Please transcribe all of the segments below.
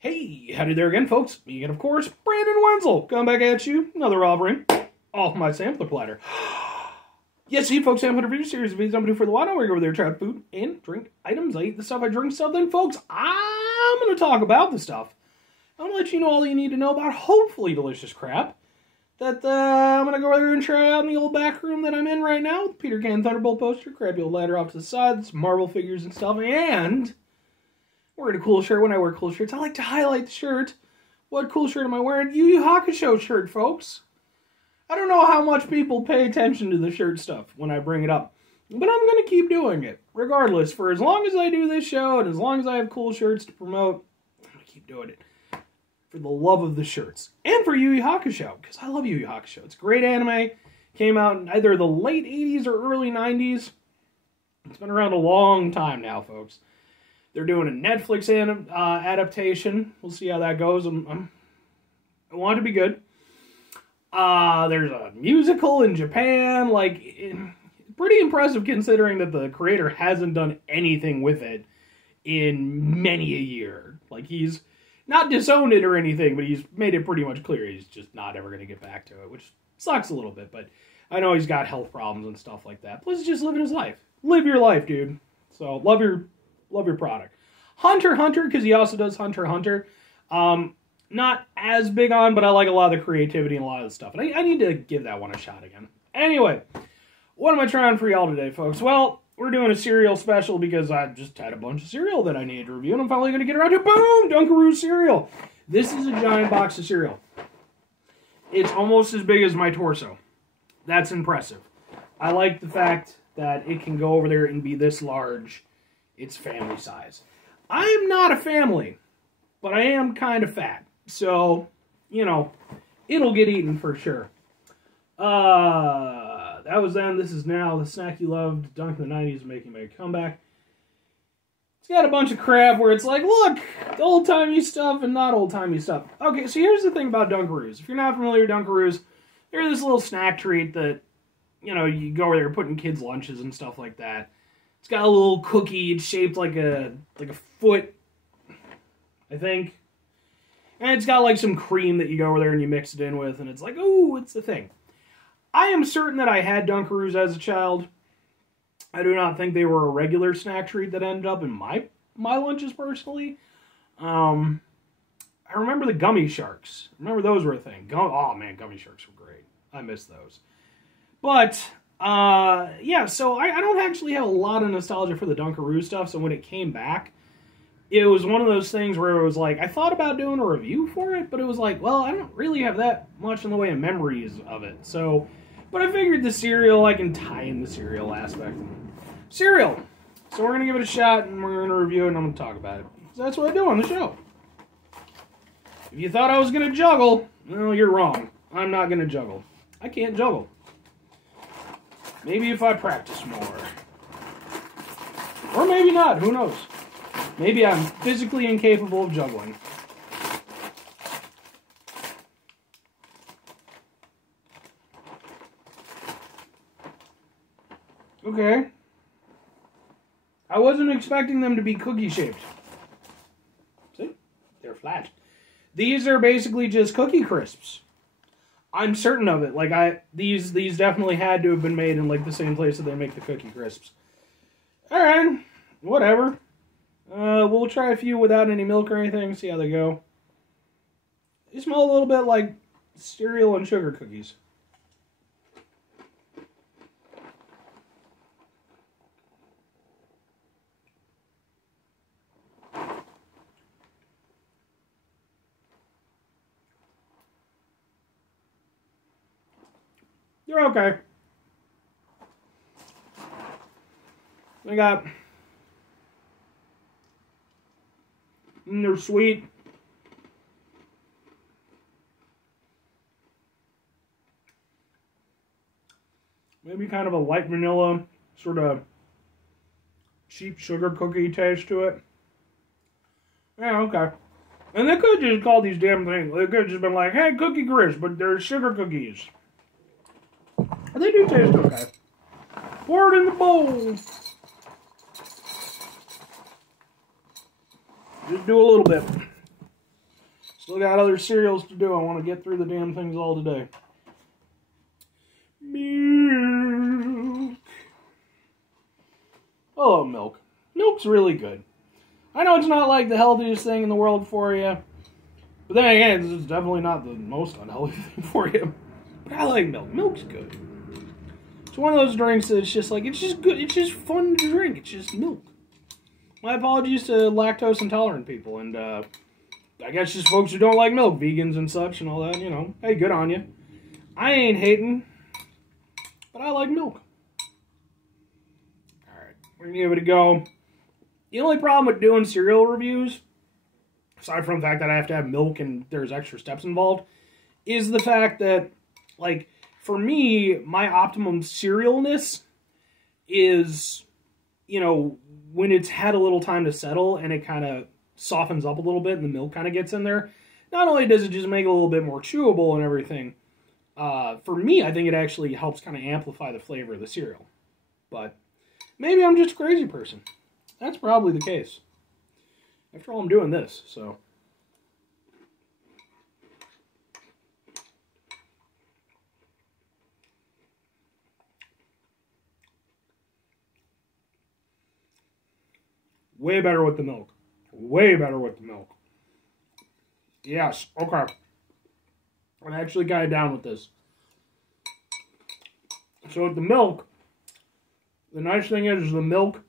Hey, howdy there again, folks. Me again, of course, Brandon Wenzel. Coming back at you, another offering off my sampler platter. Yes, see, folks, I'm going to review a series of videos I'm going to do for the while. Where I go over there, try out food and drink items. I eat the stuff, I drink stuff. Then, folks, I'm going to talk about the stuff. I'm going to let you know all you need to know about hopefully delicious crap that I'm going to go over there and try out in the old back room that I'm in right now with the Peter Can Thunderbolt poster, crappy old ladder off to the side, some Marvel figures and stuff, and wearing a cool shirt. When I wear cool shirts, I like to highlight the shirt. What cool shirt am I wearing? Yu Yu Hakusho shirt, folks. I don't know how much people pay attention to the shirt stuff when I bring it up, but I'm going to keep doing it, regardless. For as long as I do this show, and as long as I have cool shirts to promote, I'm going to keep doing it. For the love of the shirts. And for Yu Yu Hakusho, because I love Yu Yu Hakusho. It's a great anime. Came out in either the late 80s or early 90s. It's been around a long time now, folks. They're doing a Netflix adaptation. We'll see how that goes. I want it to be good. There's a musical in Japan. Pretty impressive considering that the creator hasn't done anything with it in many a year. He's not disowned it or anything, but he's made it pretty much clear he's just not ever going to get back to it, which sucks a little bit, but I know he's got health problems and stuff like that. Plus, he's just living his life. Live your life, dude. So, love your product. Hunter, because he also does Hunter. Not as big on, but I like a lot of the creativity and a lot of the stuff. And I need to give that one a shot again. Anyway, what am I trying for y'all today, folks? Well, we're doing a cereal special because I just had a bunch of cereal that I needed to review, and I'm finally going to get around to, boom, DunkAroos cereal. This is a giant box of cereal. It's almost as big as my torso. That's impressive. I like the fact that it can go over there and be this large. It's family size. I am not a family, but I am kind of fat. So, you know, it'll get eaten for sure. That was then. This is now. The snack you loved. Dunk in the 90s making my comeback. It's got a bunch of crap where it's like, look, the old-timey stuff and not old-timey stuff. Okay, so here's the thing about DunkAroos. If you're not familiar with DunkAroos, they're this little snack treat that, you know, you go over there putting kids' lunches and stuff like that. It's got a little cookie. It's shaped like a foot, I think. And it's got some cream that you go over there and you mix it in with, and it's like, ooh, it's the thing. I am certain that I had DunkAroos as a child. I do not think they were a regular snack treat that ended up in my lunches personally. I remember the gummy sharks. I remember those were a thing. Oh man, gummy sharks were great. I miss those. But yeah, so I don't actually have a lot of nostalgia for the DunkAroos stuff, so when it came back, it was one of those things where it was like, I thought about doing a review for it, but it was like, well, I don't really have that much in the way of memories of it, so, but I figured the cereal, I can tie in the cereal aspect. Cereal! So we're going to give it a shot, and we're going to review it, and I'm going to talk about it. So that's what I do on the show. If you thought I was going to juggle, well, you're wrong. I'm not going to juggle. I can't juggle. Maybe if I practice more. Or maybe not, who knows? Maybe I'm physically incapable of juggling. Okay. I wasn't expecting them to be cookie-shaped. See? They're flat. These are basically just cookie crisps. I'm certain of it. These definitely had to have been made in the same place that they make the cookie crisps. Alright. Whatever. We'll try a few without any milk or anything, see how they go. They smell a little bit like cereal and sugar cookies. They're okay. They're sweet. Maybe kind of a light vanilla, sort of cheap sugar cookie taste to it. Yeah, okay. And they could just call these damn things. They could have just been like, hey, cookie crisp, but they're sugar cookies. They do taste okay. Pour it in the bowl. Just do a little bit. Still got other cereals to do. I want to get through the damn things all today. Milk. Oh, milk. Milk's really good. I know it's not like the healthiest thing in the world for you. But then again, it's definitely not the most unhealthy thing for you. But I like milk. Milk's good. It's one of those drinks that it's just like, it's just good. It's just fun to drink. It's just milk. My apologies to lactose intolerant people. And I guess just folks who don't like milk. Vegans and such and all that, you know. Hey, good on you. I ain't hating. But I like milk. Alright, we're going to give it a go. The only problem with doing cereal reviews, aside from the fact that I have to have milk and there's extra steps involved, is the fact that, like, for me, my optimum cerealness is, you know, when it's had a little time to settle and it kind of softens up a little bit and the milk kind of gets in there. Not only does it just make it a little bit more chewable and everything, for me, I think it actually helps kind of amplify the flavor of the cereal. But maybe I'm just a crazy person. That's probably the case. After all, I'm doing this, so. Way better with the milk. Way better with the milk. Yes, okay. I'm actually kind of down with this. So with the milk, the nice thing is the milk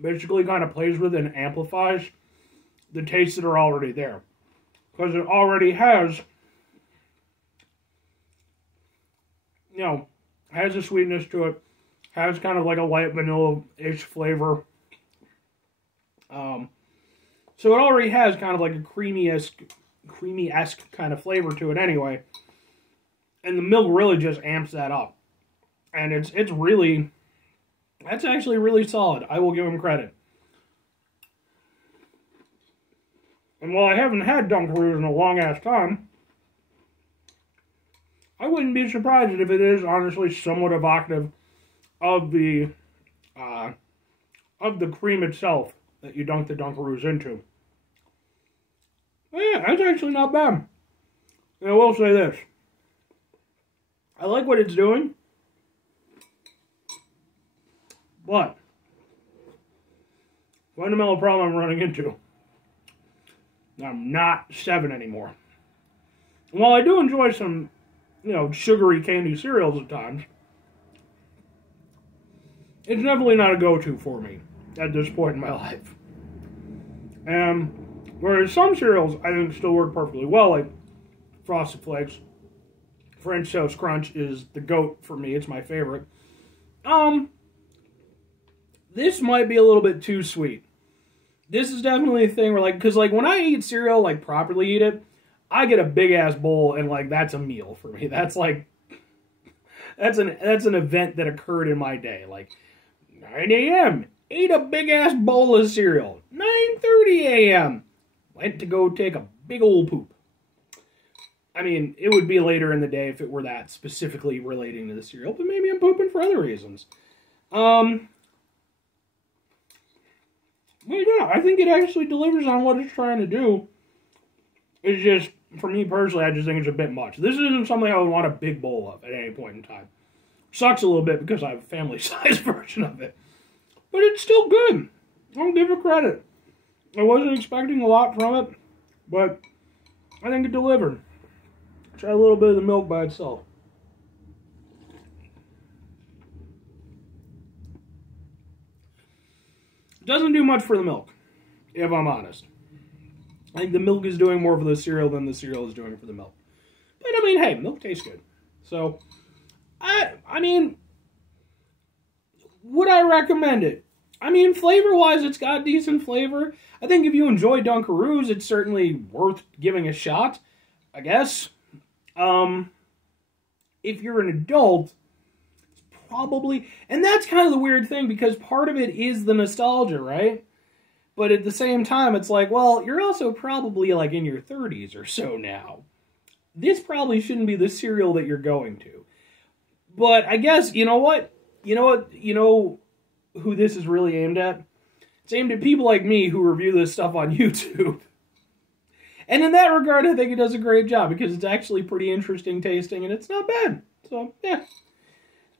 basically kind of plays with and amplifies the tastes that are already there. Because it already has, you know, has a sweetness to it. Has kind of like a light vanilla-ish flavor. So it already has kind of like a creamy-esque kind of flavor to it anyway. And the milk really just amps that up. And it's really, that's actually really solid. I will give him credit. And while I haven't had DunkAroos in a long-ass time, I wouldn't be surprised if it is honestly somewhat evocative of the cream itself that you dunk the DunkAroos into. But yeah, that's actually not bad. And I will say this. I like what it's doing. But fundamental problem I'm running into. I'm not 7 anymore. And while I do enjoy some, you know, sugary candy cereals at times, it's definitely not a go-to for me at this point in my life. And whereas some cereals I think still work perfectly well, like Frosted Flakes, French Toast Crunch is the GOAT for me. It's my favorite. This might be a little bit too sweet. This is definitely a thing where, like, because, like, when I eat cereal, like, properly eat it, I get a big-ass bowl, and, like, that's a meal for me. That's, like, that's an event that occurred in my day. Like, 9 a.m., ate a big-ass bowl of cereal. 9:30 a.m., went to go take a big old poop. I mean, it would be later in the day if it were that specifically relating to the cereal, but maybe I'm pooping for other reasons. Well, yeah, I think it actually delivers on what it's trying to do. It's just, for me personally, I just think it's a bit much. This isn't something I would want a big bowl of at any point in time. Sucks a little bit because I have a family-sized version of it. But it's still good. I'll give it credit. I wasn't expecting a lot from it, but I think it delivered. Try a little bit of the milk by itself. Doesn't do much for the milk, if I'm honest. I think the milk is doing more for the cereal than the cereal is doing for the milk. But, I mean, hey, milk tastes good. So, I mean, would I recommend it? I mean, flavor-wise, it's got decent flavor. I think if you enjoy DunkAroos, it's certainly worth giving a shot, I guess. If you're an adult, probably, and that's kind of the weird thing, because part of it is the nostalgia, right? But at the same time, it's like, well, you're also probably like in your 30s or so now. This probably shouldn't be the cereal that you're going to. But I guess, you know what? You know who this is really aimed at? It's aimed at people like me who review this stuff on YouTube. And in that regard, I think it does a great job because it's actually pretty interesting tasting and it's not bad. So, yeah.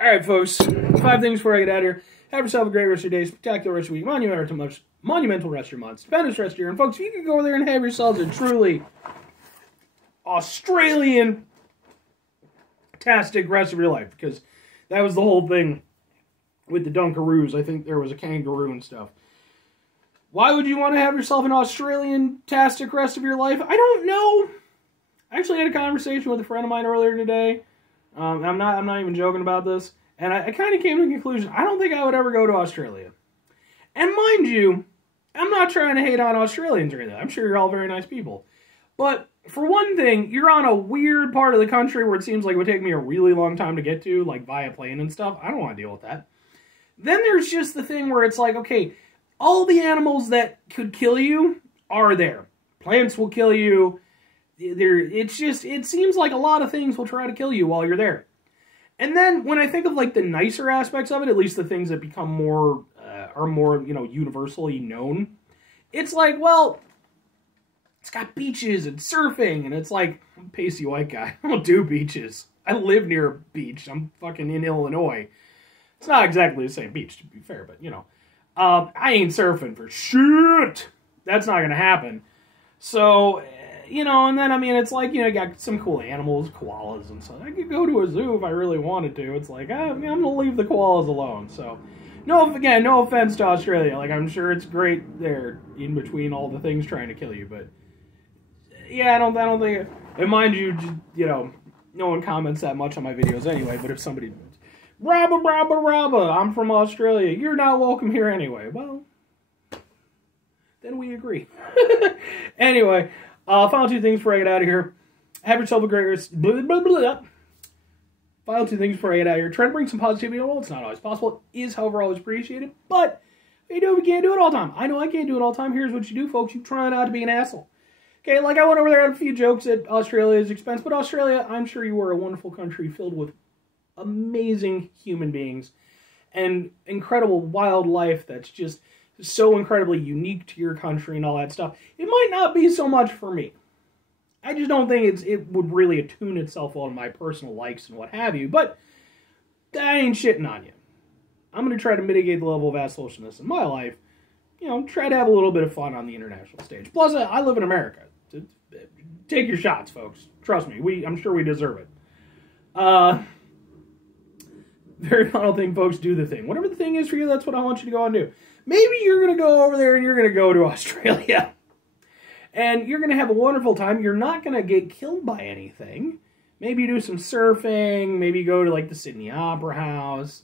Alright, folks. 5 things before I get out of here. Have yourself a great rest of your day, spectacular rest of your week, monumental rest of your month, stupendous rest of your year. And, folks, if you could go over there and have yourselves a truly Australian-tastic rest of your life, because that was the whole thing with the DunkAroos. I think there was a kangaroo and stuff. Why would you want to have yourself an Australian-tastic rest of your life? I don't know. I actually had a conversation with a friend of mine earlier today. I'm not even joking about this. And I kind of came to the conclusion, I don't think I would ever go to Australia. And mind you, I'm not trying to hate on Australians or anything. I'm sure you're all very nice people. But for one thing, you're on a weird part of the country where it seems like it would take me a really long time to get to, like via plane and stuff. I don't want to deal with that. Then there's just the thing where it's like, okay, all the animals that could kill you are there. Plants will kill you. It seems like a lot of things will try to kill you while you're there. And then when I think of like the nicer aspects of it, at least the things that become more, are more, universally known, it's like, well, it's got beaches and surfing, and it's like, I'm a pasty white guy. I don't do beaches. I live near a beach. I'm fucking in Illinois. It's not exactly the same beach, to be fair, but, I ain't surfing for shit. That's not going to happen. So, and then, I mean, it's like, you got some cool animals, koalas and stuff. I could go to a zoo if I really wanted to. It's like, I'm going to leave the koalas alone. So, no offense to Australia. Like, I'm sure it's great there in between all the things trying to kill you. But, yeah, I don't think, and mind you, no one comments that much on my videos anyway. But if somebody, Rabba, I'm from Australia. You're not welcome here anyway. Well, then we agree. Anyway. Final 2 things before I get out of here. Have yourself a great rest. Final 2 things before I get out of here. Try to bring some positivity in the world. It's not always possible. It is, however, always appreciated. But we can't do it all the time. I know I can't do it all the time. Here's what you do, folks. You try not to be an asshole. Okay, like I went over there and had a few jokes at Australia's expense. But Australia, I'm sure you are a wonderful country filled with amazing human beings and incredible wildlife that's just so incredibly unique to your country and all that stuff. It might not be so much for me. I just don't think it would really attune itself well to my personal likes and what have you, but I ain't shitting on you. I'm going to try to mitigate the level of assholesness in my life, try to have a little bit of fun on the international stage. Plus, I live in America. Take your shots, folks. Trust me, I'm sure we deserve it. Very final thing, folks, do the thing. Whatever the thing is for you, that's what I want you to go and do. Maybe you're going to go over there and you're going to go to Australia. And you're going to have a wonderful time. You're not going to get killed by anything. Maybe you do some surfing. Maybe you go to, like, the Sydney Opera House.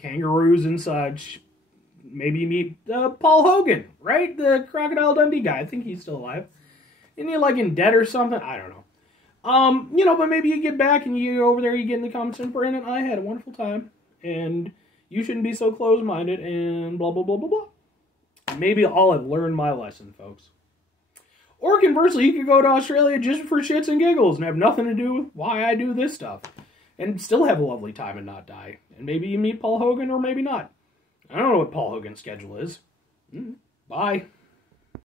Kangaroos and such. Maybe you meet Paul Hogan, right? The Crocodile Dundee guy. I think he's still alive. Isn't he, like, in debt or something? I don't know. But maybe you get back and you go over there, you get in the comments and Brandon, I had a wonderful time. And you shouldn't be so close-minded, and blah, blah, blah, blah, blah. Maybe I'll have learned my lesson, folks. Or conversely, you could go to Australia just for shits and giggles and have nothing to do with why I do this stuff. And still have a lovely time and not die. And maybe you meet Paul Hogan, or maybe not. I don't know what Paul Hogan's schedule is. Bye.